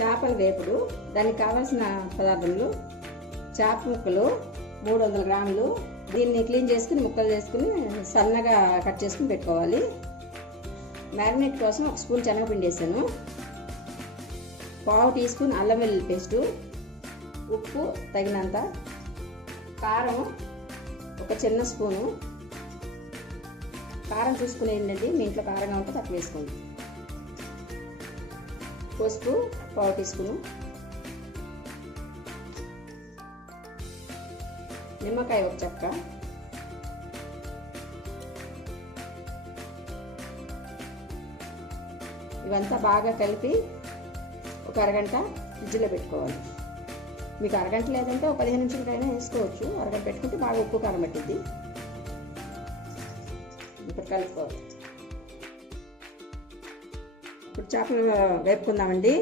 చేపల వేపుడు. దానికి కావాల్సిన పదార్థములు: చేప ముక్కలు 300 గ్రాములు. దీన్ని క్లీన్ చేసుకుని ముక్కలు చేసుకుని సన్నగా కట్ చేసుకుని పెట్టుకోవాలి. మ్యారినేట్ కోసం 1 స్పూన్ శనగపిండి వేసాను, 1/2 టీ స్పూన్ అల్లం వెల్లుల్లి పేస్టు, ఉప్పు తగినంత, కారం 1 చిన్న స్పూను. కారం చూసుకునేయండి, మీ ఇంట్లో కారంగా ఉంటే తక్కువ వేసుకోండి. పసుపు 1/2 టీ స్పూను, నిమ్మకాయ 1 చెక్క, ఇవంతా బాగా కలిపి 1 అరగంట ఫ్రిడ్జ్లో పెట్టుకోవాలి. మీకు అరగంట లేదంటే 15 నిమిషాలకైనా వేసుకోవచ్చు. అరగంట పెట్టుకుంటే బాగా ఉప్పు కారం పట్టిద్ది. ఇప్పుడు కలుపుకోవాలి. ఇప్పుడు చేపలు వేపుకుందామండి.